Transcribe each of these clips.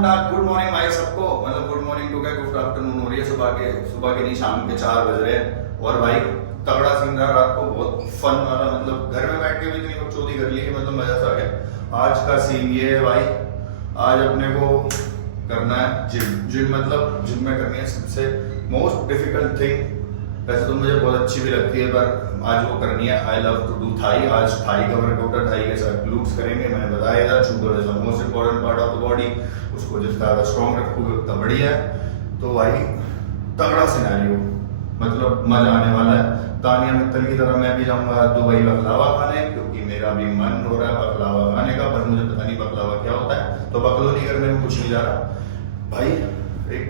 Good morning भाई सबको, मतलब गुड मॉर्निंग टू क्या गुड आफ्टरनून हो रही है। सुबह के नहीं, शाम के 4 बज रहे हैं। और भाई तगड़ा सीन रहा रात को, बहुत फन वाला, मतलब घर में बैठ के भी इतनी बकचोदी कर ली कि मतलब मजा सा आ गया। आज का सीन ये है भाई, आज अपने को करना है जिम मतलब जिम में करनी है सबसे मोस्ट डिफिकल्ट थिंग। वैसे तो मुझे बहुत अच्छी भी लगती है पर आज वो करनी है। I love to do thigh. आज थाई का वर्कआउट है, थाई के साथ ग्लूट्स करेंगे। मैंने बताया था shoulder is the most important part of the body, उसको जितना ज़्यादा स्ट्रॉन्ग रखोगे उतना बढ़िया है। तो भाई तगड़ा सिनेरियो, मतलब मजा आने वाला है। तानिया मित्तल की तरह मैं भी जाऊंगा दुबई बकलावा खाने, क्योंकि मेरा भी मन हो रहा है बकलावा खाने का, पर मुझे पता नहीं बकलावा क्या होता है, तो बकलोनी करने में कुछ नहीं जा रहा भाई। एक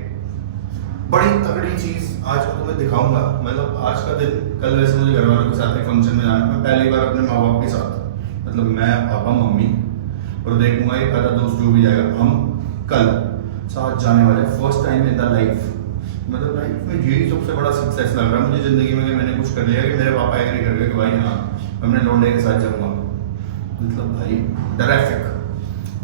बड़ी तगड़ी चीज आज मैं तुम्हें दिखाऊंगा। मतलब आज का दिन, कल वैसे मुझे घर वालों के साथ एक फंक्शन में जाना है। मैं पहली बार अपने माँ बाप के साथ, मतलब मैं, पापा, मम्मी और देखूंगा एक आधा दोस्त जो भी जाएगा, हम कल साथ जाने वाले, first time in the life. मतलब लाइफ में यही सबसे बड़ा सक्सेस लग रहा है मुझे जिंदगी में कि मैंने कुछ कर लिया, कि मेरे पापा एग्री कर गए कि भाई हाँ मैं अपने लौंडे के साथ जाऊंगा। मतलब भाई टेरिफिक,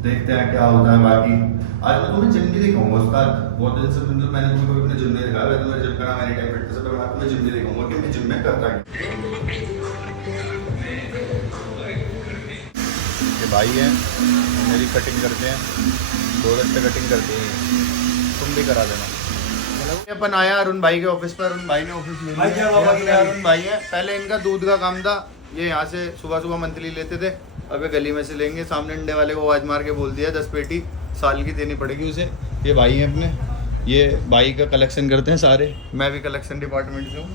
देखते हैं क्या होता है। बाकी आज मैं तुम्हें जिम भी दिखाऊंगा उसका, बहुत दिन से मतलब मैंने तुम्हें कभी अपने जिम नहीं दिखाया। वैसे मैं जिम का नाम एनी टाइम फिटनेस है, पर मैं तुम्हें जिम भी दिखाऊंगा कि मैं जिम में करता हूं। ये भाई हैं, मेरी कटिंग करते हैं, 2 घंटे कटिंग करते हैं, तुम भी करा देना। अपन आया अरुण भाई के ऑफिस पर, अरुण भाई ने ऑफिस ले लिया। अरुण भाई है, पहले इनका दूध का काम था, ये यहाँ से सुबह सुबह मंथली लेते थे, अब ये गली में से लेंगे। सामने अंडे वाले को आवाज मार के बोल दिया 10 पेटी साल की देनी पड़ेगी उसे। ये भाई हैं अपने, ये भाई का कलेक्शन करते हैं सारे, मैं भी कलेक्शन डिपार्टमेंट से हूँ।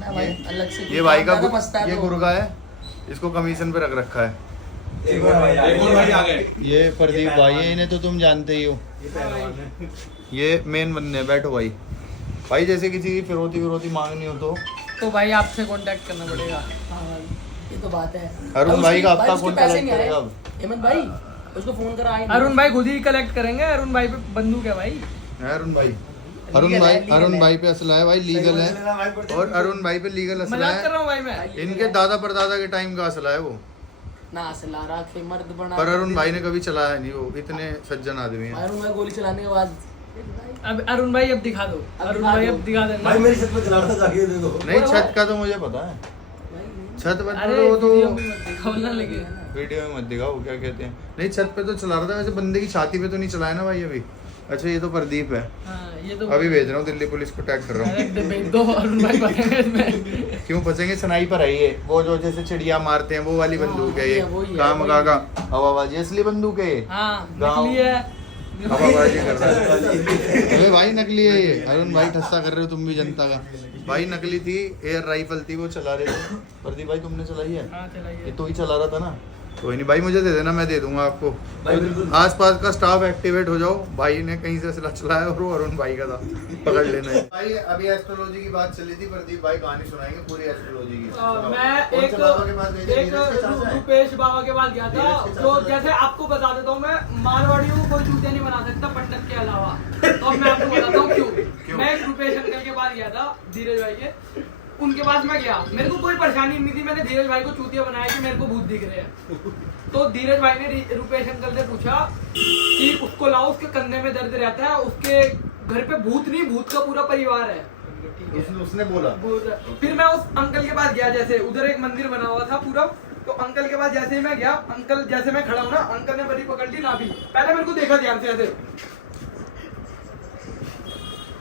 ये भाई का ये गुर्गा है, इसको कमीशन पे रख रखा है। एक और भाई आ गए। ये प्रदीप भाई है, इन्हें तो तुम जानते ही हो, ये मेन बंदे। बैठो भाई। भाई जैसे किसी की फिरौती मांगनी हो तो भाई आपसे कांटेक्ट करना पड़ेगा। हाँ, ये तो बात है। अरुण भाई का आपका कौन पैसे कलेक्ट नहीं आए। करेगा अब? हेमंत भाई उसको फोन करा। अरुण भाई खुद ही कलेक्ट करेंगे, अरुण भाई पे बंदूक है भाई। है अरुण भाई, लीगल अरुण है। भाई पे असला है भाई, लीगल है। और अरुण भाई पे लीगल असला मजाक कर रहा है, हूँ भाई मैं। इनके दादा परदादा के टाइम का असला है वो। ना असला रखे मर्द बना। पर अरुण भाई ने कभी चलाया नहीं, वो इतने सज्जन आदमी हैं। अरुण भाई गोली चलाने के बाद अब अरुण भाई अब दिखा दो, अरुण भाई अब दिखा देना भाई मेरी छत पे चलाना चाहिए, दे दो। नहीं छत का तो मुझे पता है, छत पर अरे तो वीडियो में मत दिखाओ ना, लेकिन वीडियो में मत दिखाओ, क्या कहते हैं। नहीं छत पे तो चला रहा था, वैसे बंदे की छाती पे तो नहीं चलाया ना भाई अभी। अच्छा ये तो प्रदीप है, हाँ ये तो अभी भेज रहा हूँ दिल्ली पुलिस को, टैग कर रहा हूँ। भेज दो, अरुण भाई फंसेंगे इसमें। क्यों फंसेंगे, स्नाइपर है ये, वो जो जैसे चिड़िया मारते हैं वो वाली बंदूक है ये, वही है, काम वही का हवाबाजी असली बंदूक है ये। हाँ गाँव- नकली है। हवाबाजी कर रहा है। अरे भाई नकली है ये, अरुण भाई ठस्सा कर रहे हो तुम भी जनता का। भाई नकली थी, एयर राइफल थी, वो चला रहे थे। प्रदीप भाई तुमने चलाई है? हाँ चलाइए। ये तो ही चला रहा था ना। कोई नहीं भाई, मुझे दे देना, मैं दे दूंगा आपको। भाई बिल्कुल। आसपास का स्टाफ एक्टिवेट हो जाओ, भाई ने कहीं से असला चलाया और वो अरुण भाई का था, पकड़ लेना है। भाई अभी एस्ट्रोलॉजी की बात चली थी, प्रदीप भाई कहानी सुनाएंगे पूरी एस्ट्रोलॉजी की। मैं कौन से बाबा के पास गए थे? एक नीरज के चाचा है? रुपेश बाबा के पास गया था, नीरज के जो चाचा है? जैसे आपको बता देता हूँ मैं, मारवाड़ी को कोई चूतिया नहीं बना सकता पंडित के अलावा। तो अब मैं आपको बताता हूँ क्यों। मैं एक रुपेश अंकल के पास गया था, धीरज भाई के, उनके पास मैं गया, मेरे को कोई परेशानी नहीं थी। मैंने धीरज भाई को चूतिया बनाया कि मेरे को भूत दिख रहे हैं। तो धीरज भाई ने रुपेश अंकल से पूछा कि उसको लाओ, उसके कंधे में दर्द रहता है, उसके घर पे भूत नहीं, भूत का पूरा परिवार है। उसने बोला। फिर मैं उस अंकल के पास गया, जैसे उधर एक मंदिर बना हुआ था पूरा, तो अंकल के पास जैसे ही मैं गया, अंकल जैसे मैं खड़ा हूँ ना, अंकल ने बड़ी पकड़ ली नाभि। पहले मेरे को देखा ध्यान से, ऐसे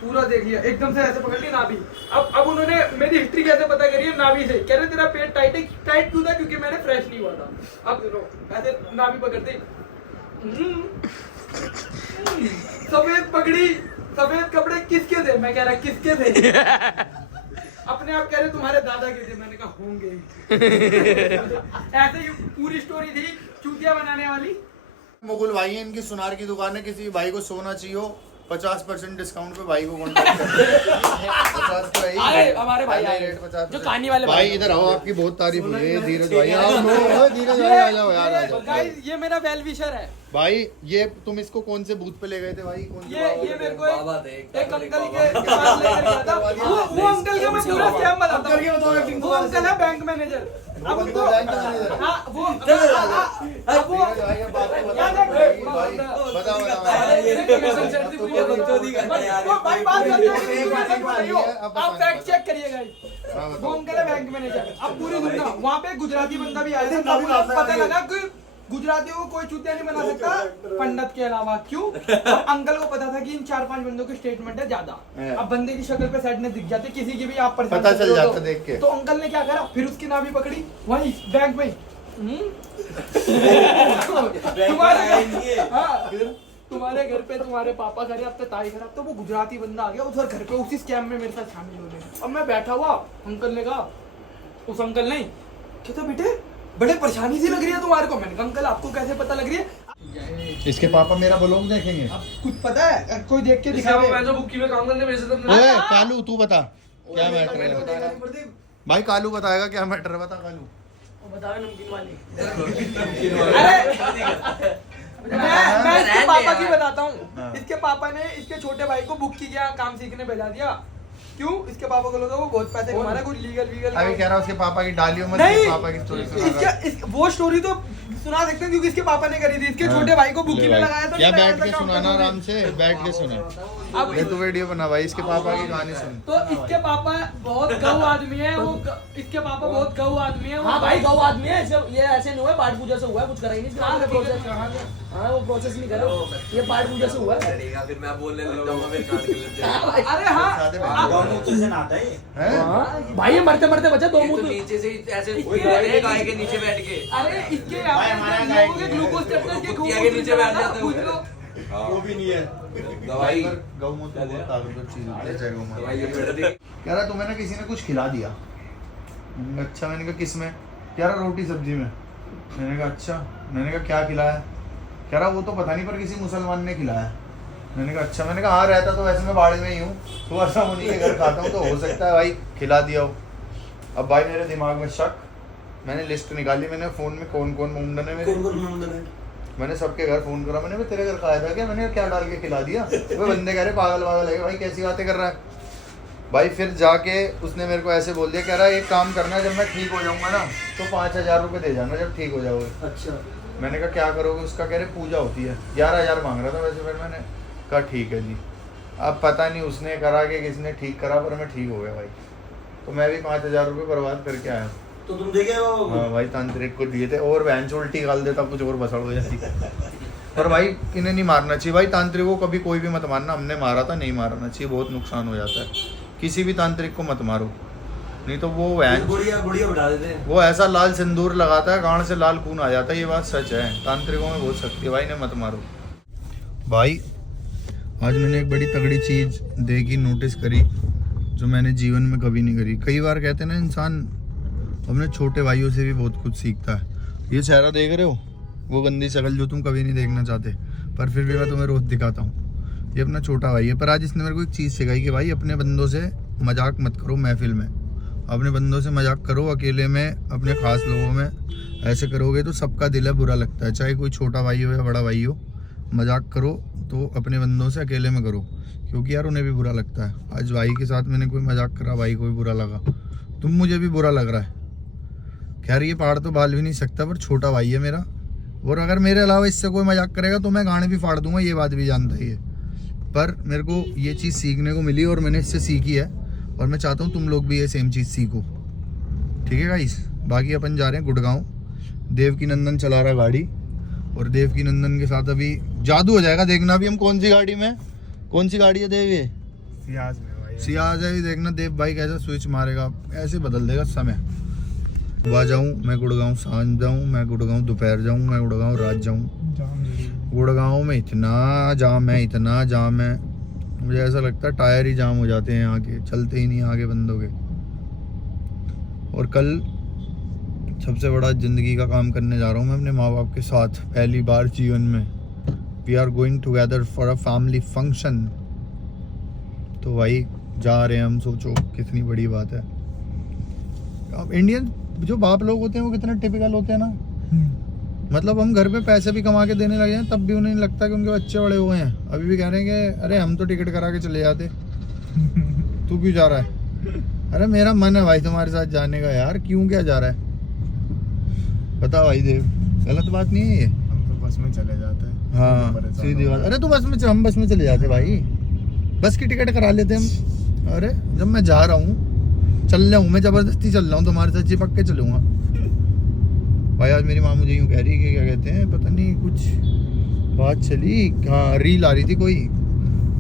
पूरा देख लिया, एकदम से ऐसे पकड़ ली नाभि। अब उन्होंने मेरी हिस्ट्री कैसे पता करी है, नाभि से। कह रहे तेरा पेट टाइट है, टाइट क्यों था, क्योंकि मैंने फ्रेश नहीं हुआ था। अब देखो ऐसे नाभि पकड़ते, सफेद पगड़ी सफेद कपड़े किसके थे, मैं कह रहा किसके थे। अपने आप कह रहे तुम्हारे दादा के थे, मैंने कहा होंगे। ऐसे ही पूरी स्टोरी थी चूतिया बनाने वाली। मुकुल भाई है, इनकी सुनार की दुकान है, किसी भाई को सोना चाहिए हो 50% डिस्काउंट पे भाई को कॉन्टैक्ट कर हमारे भाई आए, रेट 50%। जो कहानी वाले भाई इधर आओ, आपकी बहुत तारीफ हुई है। धीरज भाई आओ, धीरज भाई आ जाओ यार, आ जाओ। गाइस ये मेरा वेल विशर है। भाई ये तुम इसको कौन से बूथ पे ले गए थे भाई? कौन से बाबा ये के मेरे थे? को एक अंकल के पास लेकर गया था। वो अंकल का मैं पूरा स्कैम बताता हूँ। वो अंकल है बैंक मैनेजर। अब उनको हाँ वो अब वो याद है भाई बात करते हैं आप फैक्ट चेक करिएगा वो अंकल है बैंक मैनेजर अब पूरी दुनिया वहाँ पे गुजराती बंदा भी आया था तब पता लगा कि गुजरातियों को कोई चूतिया नहीं बना सकता पंडित के अलावा क्यों और अंकल को पता था कि इन 4-5 बंदों के स्टेटमेंट है ज्यादा अब बंदे की शक्ल पे सैडनेस दिख जाती किसी की भी आप पता चल जाता देख के तो अंकल ने क्या करा फिर उसकी नाभि पकड़ी वहीं बैंक में तुम्हारे घर पे तुम्हारे पापा करे अब तो ताई खराब तो वो गुजराती बंदा आ गया उधर घर पे उसी स्कैम में मेरे साथ शामिल होने अब मैं बैठा हुआ अंकल ने कहा उस अंकल ने कहता बेटे बड़े परेशानी सी लग रही है तुम्हारे को मैंने कहा अंकल आपको कैसे पता लग रही है इसके पापा मेरा ब्लॉग देखेंगे अब कुछ पता है कोई देख के दिखा मैं जो बुक्की में काम करने भेजे थे ओए कालू तू बता क्या मैटर है भाई कालू बताएगा क्या मैटर है बता कालू बताओ नमकीन वाली मैं इसके पापा की बताता हूँ इसके पापा ने इसके छोटे भाई को बुक की क्या काम सीखने भेजा दिया क्यों इसके पापा को लगा वो बहुत पैसे कमा रहा है कुछ लीगल अभी कह रहा उसके पापा की डालियों में नहीं पापा की स्टोरी वो स्टोरी तो सुना सकते हैं क्योंकि इसके पापा ने करी थी इसके छोटे भाई को बुकी में लगाया था क्या बैठ के सुनाना आराम से बैठ के सुना अब ये तो वीडियो बना भाई इसके पापा की कहानी सुन तो इसके पापा बहुत गऊ आदमी है वो इसके पापा बहुत गऊ आदमी है हाँ भाई गौ आदमी है ये ऐसे नहीं हुआ पाठ पूजा से हुआ है कुछ करा ही नहीं प्रोसेस हाँ वो प्रोसेस नहीं करो ये पाठ पूजा से हुआ है फिर मैं बोलने लग जाऊंगा फिर काट के लग जाएगा अरे हाँ भाई ये मरते मरते बचे दो तो मुंह नीचे से ऐसे बैठे गाय के नीचे बैठ के अरे इसके लोगों के ग्लूकोज टेस्ट के कुत्तिया के नीचे बैठ जाते पूछ हुए। लो वो भी नहीं है दवाई गौमूत्र बहुत ताकतवर चीज होती है जय गौ माता दवाई बैठ दी कह रहा तुम्हें ना किसी ने कुछ खिला दिया अच्छा मैंने कहा किस में कह रहा रोटी सब्जी में मैंने कहा अच्छा मैंने कहा क्या खिलाया कह रहा वो तो पता नहीं पर किसी मुसलमान ने खिलाया मैंने कहा अच्छा मैंने कहा हाँ रहता तो वैसे मैं बाड़े में ही हूँ सुबह शाम उन्हीं के घर खाता हूँ तो हो सकता है भाई खिला दिया हो अब भाई मेरे दिमाग में शक मैंने लिस्ट निकाली मैंने फ़ोन में कौन कौन मुंडन है मेरे मैंने सबके घर फ़ोन करा मैंने तेरे घर खाया था क्या मैंने क्या डाल के खिला दिया वो बंदे कह रहे पागल पागल है भाई कैसी बातें कर रहा है भाई फिर जाके उसने मेरे को ऐसे बोल दिया कह रहा है एक काम करना जब मैं ठीक हो जाऊँगा ना तो 5,000 रुपये दे जाना जब ठीक हो जाओगे अच्छा मैंने कहा क्या करोगे उसका कह रहे पूजा होती है 11,000 मांग रहा था वैसे फिर मैंने कहा ठीक है जी अब पता नहीं उसने करा कि किसने ठीक करा पर मैं ठीक हो गया भाई तो मैं भी 5,000 रुपये बर्बाद करके आया तो तुम देखे वो हाँ भाई तांत्रिक को दिए थे और बहन से उल्टी गाल देता कुछ और बसड़ हो जाती पर भाई इन्हें नहीं मारना चाहिए भाई तांत्रिक को कभी कोई भी मत मारना हमने मारा था नहीं मारना चाहिए बहुत नुकसान हो जाता है किसी भी तांत्रिक को मत मारो नहीं तो वो बहन गुड़िया उठा देते हैं वो ऐसा लाल सिंदूर लगाता है गांड से लाल खून आ जाता है ये बात सच है तांत्रिकों में बहुत शक्ति है भाई ने मत मारो भाई आज मैंने एक बड़ी तगड़ी चीज़ देखी नोटिस करी जो मैंने जीवन में कभी नहीं करी कई बार कहते हैं ना इंसान अपने छोटे भाइयों से भी बहुत कुछ सीखता है ये चेहरा देख रहे हो वो गंदी शक्ल जो तुम कभी नहीं देखना चाहते पर फिर भी मैं तुम्हें रोज दिखाता हूँ ये अपना छोटा भाई है पर आज इसने मेरे को एक चीज़ सिखाई कि भाई अपने बंदों से मजाक मत करो महफिल में अपने बंदों से मजाक करो अकेले में अपने ख़ास लोगों में ऐसे करोगे तो सबका दिल है बुरा लगता है चाहे कोई छोटा भाई हो या बड़ा भाई हो मजाक करो तो अपने बंदों से अकेले में करो क्योंकि यार उन्हें भी बुरा लगता है आज भाई के साथ मैंने कोई मजाक करा भाई को भी बुरा लगा तुम मुझे भी बुरा लग रहा है खैर ये पहाड़ तो बाल भी नहीं सकता पर छोटा भाई है मेरा और अगर मेरे अलावा इससे कोई मजाक करेगा तो मैं गाने भी फाड़ दूंगा ये बात भी जानता ही है पर मेरे को ये चीज़ सीखने को मिली और मैंने इससे सीखी है और मैं चाहता हूँ तुम लोग भी ये सेम चीज़ सीखो ठीक है गाइस बाकी अपन जा रहे हैं गुड़गांव देवकी नंदन चला रहा है गाड़ी और देवकी नंदन के साथ अभी जादू हो जाएगा देखना भी हम कौन सी गाड़ी में कौन सी गाड़ी है देव ये सियाज है देखना देव भाई कैसा स्विच मारेगा ऐसे बदल देगा समय सुबह जाऊँ मैं गुड़गांव सांझ जाऊँ मैं गुड़गांव दोपहर जाऊँ मैं गुड़गांव रात जाऊँ गुड़गांव में इतना जाम है मुझे ऐसा लगता है टायर ही जाम हो जाते हैं यहाँ के चलते ही नहीं आगे बंदों के और कल सबसे बड़ा ज़िंदगी का काम करने जा रहा हूँ मैं अपने माँ बाप के साथ पहली बार जीवन में we are going together for a family function तो भाई जा रहे हैं हम सोचो कितनी बड़ी बात है अब इंडियन जो बाप लोग होते हैं वो कितने टिपिकल होते हैं ना मतलब हम घर पे पैसे भी कमा के देने लगे हैं तब भी उन्हें नहीं लगता कि उनके बच्चे बड़े हुए हैं अभी भी कह रहे हैं कि अरे हम तो टिकट करा के चले जाते तू क्यों जा रहा है अरे मेरा मन है भाई तुम्हारे साथ जाने का यार क्यों क्या जा रहा है बता भाई देव, गलत बात नहीं है ये? हम तो बस में चले जाते हैं। हाँ परेशान सीधी हो बात। गए। अरे तू बस में हम बस में चले जाते भाई, बस की टिकट करा लेते हम। अरे जब मैं जा रहा हूँ, चल रहा हूँ मैं, जबरदस्ती चल रहा हूँ, तुम्हारे साथ चिपक के चलूंगा भाई। आज मेरी माँ मुझे यूँ कह रही है कि क्या कहते हैं, पता नहीं कुछ बात चली, हाँ रील आ रही थी कोई,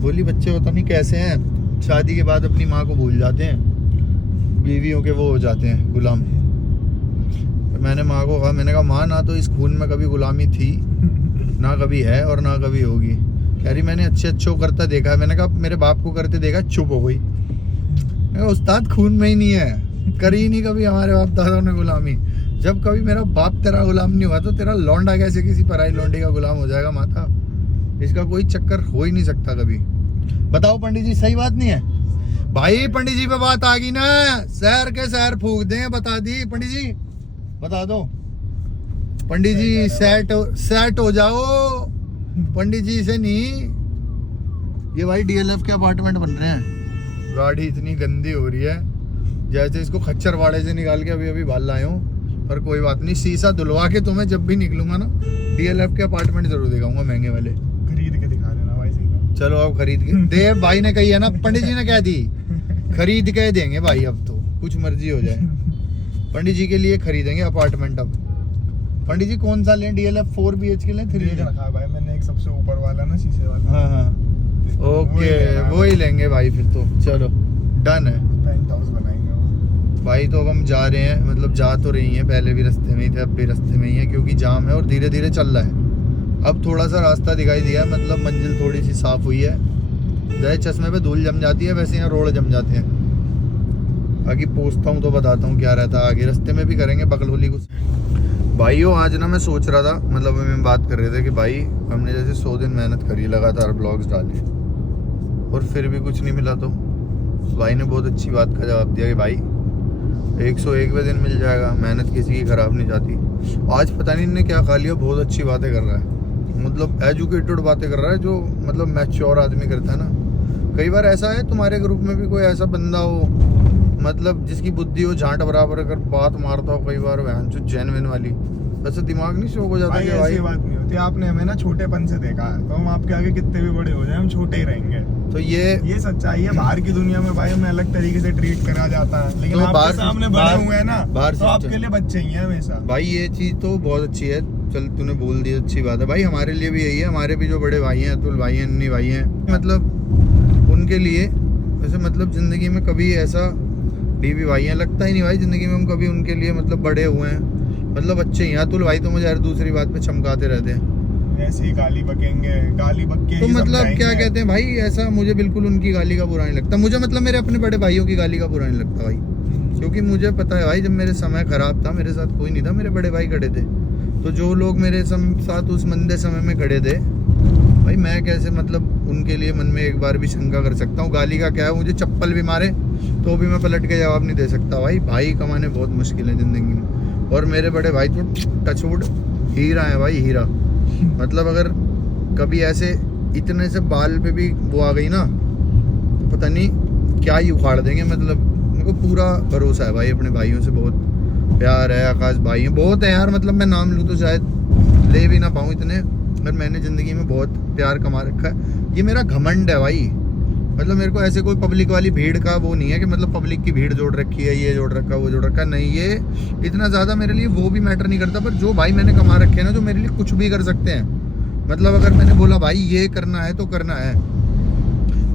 बोली बच्चे पता नहीं कैसे हैं, शादी के बाद अपनी माँ को भूल जाते हैं, बीवियों के वो हो जाते हैं गुलाम। तो मैंने माँ को कहा, मैंने कहा माँ ना तो इस खून में कभी गुलामी थी, ना कभी है और ना कभी होगी। कह रही मैंने अच्छे करता देखा है। मैंने कहा मेरे बाप को करते देखा, चुप हो गई। मैंने कहा उस्ताद खून में ही नहीं है, करी नहीं कभी हमारे बाप दादाओं ने गुलामी। जब कभी मेरा बाप तेरा गुलाम नहीं हुआ तो तेरा लौंडा कैसे किसी पराई लौंडी का गुलाम हो जाएगा माता? इसका कोई चक्कर हो ही नहीं सकता कभी। बताओ पंडित जी, सही बात नहीं है भाई? पंडित जी पे बात आ गई ना, शहर के शहर फूक दें, बता दी पंडित जी, बता दो पंडित जी, सेट हो जाओ पंडित जी से नहीं। ये भाई डीएलएफ के अपार्टमेंट बन रहे हैं। गाड़ी इतनी गंदी हो रही है जैसे इसको खच्चर वाड़े से निकाल के अभी बाल लाए हूँ, पर कोई बात नहीं, शीशा धुलवा के तुम्हें जब भी निकलूंगा ना डीएलएफ के अपार्टमेंट जरूर दिखाऊंगा, महंगे वाले। खरीद के दिखा देना भाई सीधा। चलो अब खरीद के देव भाई ने कही है ना, पंडित जी ने कह दी खरीद के देंगे भाई, अब तो कुछ मर्जी हो जाए पंडित जी के लिए खरीदेंगे अपार्टमेंट। अब पंडित जी कौन सा लें, डीएलएफ 4 BHK लें 3 देख रखा है भाई मैंने, एक सबसे ऊपर वाला ना शीशे वाला। हाँ हाँ ओके, वो ही लेंगे भाई फिर तो। चलो डन है पेंट हाउस बनाएंगे वो। भाई। तो अब हम जा रहे हैं, मतलब जा तो रही हैं, पहले भी रास्ते में ही थे, अब भी रास्ते में ही है, क्योंकि जाम है और धीरे धीरे चल रहा है। अब थोड़ा सा रास्ता दिखाई दिया है, मतलब मंजिल थोड़ी सी साफ हुई है। जैसे चश्मे पे धूल जम जाती है वैसे यहाँ रोड जम जाते हैं। बाकी पूछता हूँ तो बताता हूँ क्या रहता है आगे, रास्ते में भी करेंगे बकलोली कुछ। भाइयों आज ना मैं सोच रहा था, मतलब हम बात कर रहे थे कि भाई हमने जैसे 100 दिन मेहनत करी, लगातार ब्लॉग्स डाले और फिर भी कुछ नहीं मिला, तो भाई ने बहुत अच्छी बात का जवाब दिया कि भाई 101वें दिन मिल जाएगा, मेहनत किसी की खराब नहीं जाती। आज पता नहीं इनने क्या खा लिया, बहुत अच्छी बातें कर रहा है, मतलब एजुकेटेड बातें कर रहा है, जो मतलब मैच्योर आदमी करता है ना। कई बार ऐसा है तुम्हारे ग्रुप में भी कोई ऐसा बंदा हो, मतलब जिसकी बुद्धि हो झांट बराबर, अगर बात मारता हो कई बार वह जेन्युइन वाली, वैसे दिमाग नहीं शोक हो जाता भाई कि ऐसी भाई बात नहीं होती। आपने हमें ना छोटेपन से देखा है, तो हम आपके आगे कितने भी बड़े हो जाए हम छोटे ही रहेंगे। तो ये सच्चाई है। बाहर की दुनिया में भाई हमें अलग तरीके से ट्रीट करा जाता है, लेकिन तो आपके बाहर- सामने बाहर- बड़े हुए हैं ना, बाहर तो से- आपके लिए बच्चे ही हैं हमेशा। भाई ये चीज़ तो बहुत अच्छी है, चल तूने बोल दी, अच्छी बात है भाई। हमारे लिए भी यही है, हमारे भी जो बड़े भाई हैं, अतुल भाई हैं, अन्नी भाई हैं, मतलब उनके लिए वैसे मतलब ज़िंदगी में कभी ऐसा बीवी भाई हैं लगता ही नहीं भाई, ज़िंदगी में हम कभी उनके लिए मतलब बड़े हुए हैं, मतलब अच्छे ही हैं। अतुल भाई तो मुझे हर दूसरी बात पे चमकाते रहते हैं, ऐसे ही गाली बकेंगे, गाली बक के तो ही मतलब समझाएंगे। क्या कहते हैं भाई, ऐसा मुझे बिल्कुल उनकी गाली का बुरा नहीं लगता। मुझे मतलब मेरे अपने बड़े भाइयों की गाली का बुरा नहीं लगता भाई, क्योंकि मुझे पता है भाई जब मेरे समय खराब था मेरे साथ कोई नहीं था, मेरे बड़े भाई खड़े थे। तो जो लोग मेरे साथ उस मंदे समय में खड़े थे भाई, मैं कैसे मतलब उनके लिए मन में एक बार भी शंका कर सकता हूँ? गाली का क्या है, मुझे चप्पल भी मारे तो भी मैं पलट के जवाब नहीं दे सकता भाई। भाई कमाने बहुत मुश्किल है ज़िंदगी में, और मेरे बड़े भाई तो टचवुड हीरा है भाई, हीरा। मतलब अगर कभी ऐसे इतने से बाल पे भी वो आ गई ना, तो पता नहीं क्या ही उखाड़ देंगे। मतलब मेरे को पूरा भरोसा है भाई, अपने भाइयों से बहुत प्यार है। आकाश भाई हैं, बहुत है यार, मतलब मैं नाम लूँ तो शायद ले भी ना पाऊँ इतने, पर मैंने ज़िंदगी में बहुत प्यार कमा रखा है। ये मेरा घमंड है भाई, मतलब मेरे को ऐसे कोई पब्लिक वाली भीड़ का वो नहीं है कि मतलब पब्लिक की भीड़ जोड़ रखी है, ये जोड़ रखा वो जोड़ रखा, नहीं। ये इतना ज़्यादा मेरे लिए वो भी मैटर नहीं करता, पर जो भाई मैंने कमा रखे हैं ना, जो मेरे लिए कुछ भी कर सकते हैं, मतलब अगर मैंने बोला भाई ये करना है तो करना है,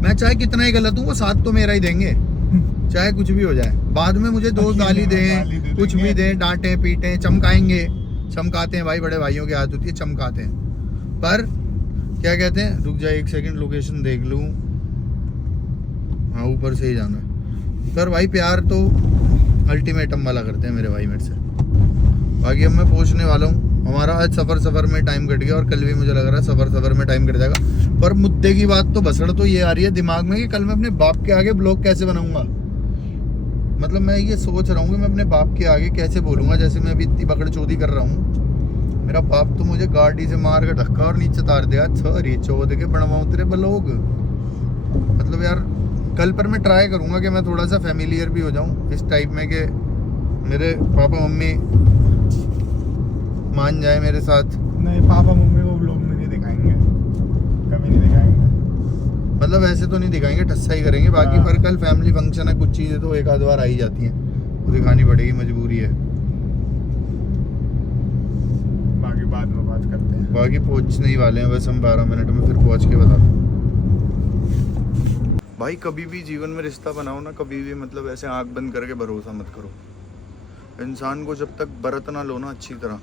मैं चाहे कितना ही गलत हूँ वो साथ तो मेरा ही देंगे, चाहे कुछ भी हो जाए। बाद में मुझे दोस्त गाली दें, कुछ भी दें, डांटे पीटे, चमकाएंगे, चमकाते हैं भाई, बड़े भाइयों की आदत होती है चमकाते हैं। पर क्या कहते हैं, रुक जाए एक सेकंड लोकेशन देख लूँ, हाँ ऊपर से ही जाना है। पर भाई प्यार तो अल्टीमेटम वाला करते हैं मेरे भाई मेरे से। बाकी अब मैं पहुंचने वाला हूँ, हमारा आज सफ़र में टाइम कट गया, और कल भी मुझे लग रहा है सफ़र में टाइम कट जाएगा। पर मुद्दे की बात तो भसड़ तो ये आ रही है दिमाग में कि कल मैं अपने बाप के आगे ब्लॉग कैसे बनाऊंगा। मतलब मैं ये सोच रहा हूँ कि मैं अपने बाप के आगे कैसे बोलूँगा, जैसे मैं अभी इतनी बकड़चोदी कर रहा हूँ। मेरा बाप तो मुझे गाड़ी से मार के धक्का और नीचे तार दिया, छोरी चौध के बनवाऊँ तेरे ब्लॉग। मतलब यार कल पर मैं ट्राई करूँगा कि मैं थोड़ा सा फैमिलियर भी हो जाऊँ इस टाइप में, कि मेरे पापा मम्मी मान जाए मेरे साथ। नहीं, पापा मम्मी को व्लॉग में नहीं दिखाएंगे, कभी नहीं दिखाएंगे। मतलब ऐसे तो नहीं दिखाएंगे, ठस्सा ही करेंगे। बाकी हाँ। पर कल फैमिली फंक्शन है, कुछ चीज़ें तो एक आध बार आ ही जाती हैं, वो दिखानी पड़ेगी, मजबूरी है। बाकी बाद में बात करते हैं। बाकी पहुंचने ही वाले हैं बस हम 12 मिनट में, फिर पहुंच के बता। भाई कभी भी जीवन में रिश्ता बनाओ ना, कभी भी मतलब ऐसे आंख बंद करके भरोसा मत करो। इंसान को जब तक बरत ना लो ना अच्छी तरह,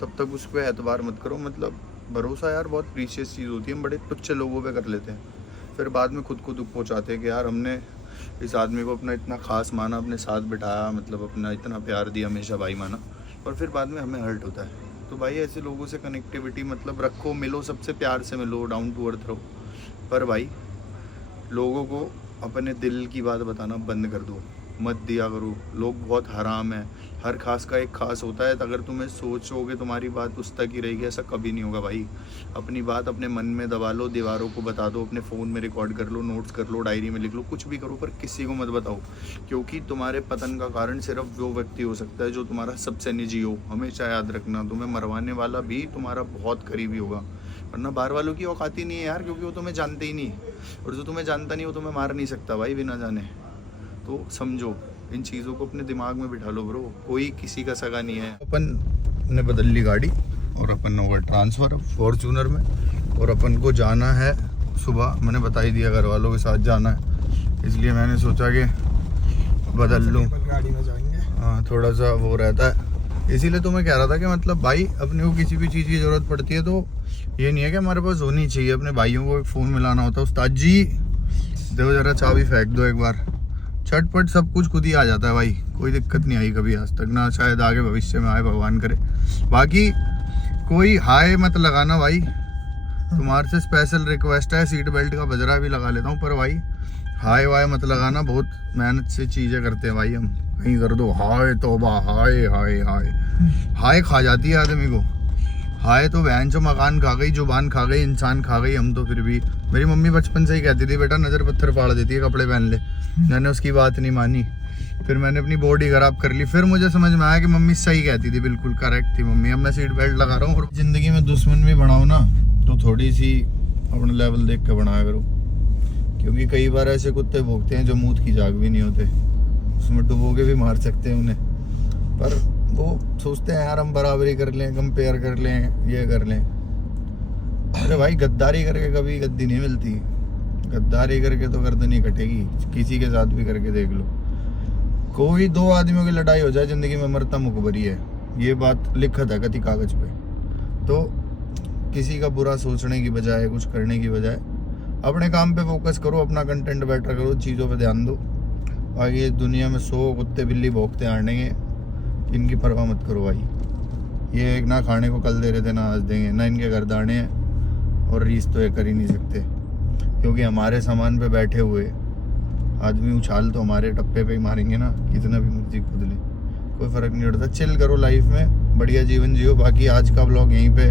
तब तक उस पर एतबार मत करो। मतलब भरोसा यार बहुत प्रीशियस चीज़ होती है, हम बड़े तुच्छ लोगों पे कर लेते हैं, फिर बाद में खुद को दुख पहुंचाते हैं कि यार हमने इस आदमी को अपना इतना खास माना, अपने साथ बिठाया, मतलब अपना इतना प्यार दिया, हमेशा भाई माना, और फिर बाद में हमें हर्ट होता है। तो भाई ऐसे लोगों से कनेक्टिविटी मतलब रखो, मिलो, सबसे प्यार से मिलो, डाउन टू अर्थ रहो। पर भाई लोगों को अपने दिल की बात बताना बंद कर दो, मत दिया करो। लोग बहुत हराम है, हर खास का एक खास होता है। तो अगर तुम्हें सोचोगे तुम्हारी बात उस तक ही रहेगी, ऐसा कभी नहीं होगा भाई। अपनी बात अपने मन में दबा लो, दीवारों को बता दो, अपने फ़ोन में रिकॉर्ड कर लो, नोट्स कर लो, डायरी में लिख लो, कुछ भी करो, पर किसी को मत बताओ। क्योंकि तुम्हारे पतन का कारण सिर्फ वो व्यक्ति हो सकता है जो तुम्हारा सबसे निजी हो। हमेशा याद रखना, तुम्हें मरवाने वाला भी तुम्हारा बहुत करीबी होगा, वरना बाहर वालों की औकात ही नहीं है यार, क्योंकि वो तुम्हें जानते ही नहीं, और जो तुम्हें जानता नहीं वो तुम्हें मार नहीं सकता भाई बिना जाने। तो समझो, इन चीज़ों को अपने दिमाग में बिठा लो ब्रो, कोई किसी का सगा नहीं है। अपन ने बदल ली गाड़ी और अपन होगा ट्रांसफ़र फॉर्च्यूनर में, और अपन को जाना है सुबह, मैंने बता ही दिया घर वालों के साथ जाना है, इसलिए मैंने सोचा कि बदल लूँ। गाड़ी में जाएंगे। हाँ, थोड़ा सा वो रहता है, इसीलिए तो मैं कह रहा था कि मतलब भाई अपने को किसी भी चीज़ की ज़रूरत पड़ती है तो ये नहीं है कि हमारे पास होनी चाहिए। अपने भाइयों को फ़ोन मिलाना होता है, उस्ताद जी देखो ज़रा चाबी फेंक दो एक बार, झटपट सब कुछ खुद ही आ जाता है भाई, कोई दिक्कत नहीं आई कभी आज तक, ना शायद आगे भविष्य में आए, भगवान करे। बाकी कोई हाय मत लगाना भाई, तुम्हारे से स्पेशल रिक्वेस्ट है, सीट बेल्ट का बजरा भी लगा लेता हूँ, पर भाई हाय वाय मत लगाना, बहुत मेहनत से चीज़ें करते हैं भाई हम, कहीं कर दो हाय तौबा, हाय हाय हाय हाय खा जाती है आदमी को। हाय तो बहन जो मकान खा गई, जुबान खा गई, इंसान खा गई, हम तो फिर भी। मेरी मम्मी बचपन से ही कहती थी बेटा नज़र पत्थर फाड़ देती है, कपड़े पहन ले। मैंने उसकी बात नहीं मानी, फिर मैंने अपनी बॉडी खराब कर ली, फिर मुझे समझ में आया कि मम्मी सही कहती थी, बिल्कुल करेक्ट थी मम्मी। अब मैं सीट बेल्ट लगा रहा हूँ। और ज़िंदगी में दुश्मन भी बनाओ ना तो थोड़ी सी अपना लेवल देख के बनाया करो, क्योंकि कई बार ऐसे कुत्ते भोगते हैं जो मूत की जाग भी नहीं होते, उसमें डुबो के भी मार सकते हैं उन्हें, पर वो सोचते हैं यार हम बराबरी कर लें, कंपेयर कर लें, ये कर लें। अरे भाई गद्दारी करके कभी गद्दी नहीं मिलती, गद्दारी करके तो गर्दन ही कटेगी, किसी के साथ भी करके देख लो। कोई दो आदमियों की लड़ाई हो जाए जिंदगी में मरता मुखबरी है, ये बात लिखत है कति कागज पे। तो किसी का बुरा सोचने की बजाय, कुछ करने की बजाय अपने काम पे फोकस करो, अपना कंटेंट बेटर करो, चीज़ों पे ध्यान दो। आगे दुनिया में 100 कुत्ते बिल्ली भौंकते आएंगे, इनकी परवाह मत करो भाई। ये ना खाने को कल दे रहे थे ना आज देंगे, ना इनके घर दाने हैं, और रीस तो ये कर ही नहीं सकते, क्योंकि हमारे सामान पे बैठे हुए आदमी उछाल तो हमारे टप्पे पे ही मारेंगे ना, कितना भी मर्जी कूद ले, कोई फ़र्क नहीं पड़ता। चिल करो लाइफ में, बढ़िया जीवन जियो। बाकी आज का ब्लॉग यहीं पे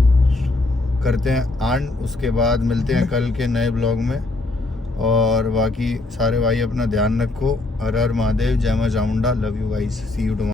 करते हैं एंड, उसके बाद मिलते हैं कल के नए ब्लॉग में। और बाकी सारे भाई अपना ध्यान रखो। हर हर महादेव, जय मां Chamunda, love you guys, see you tomorrow.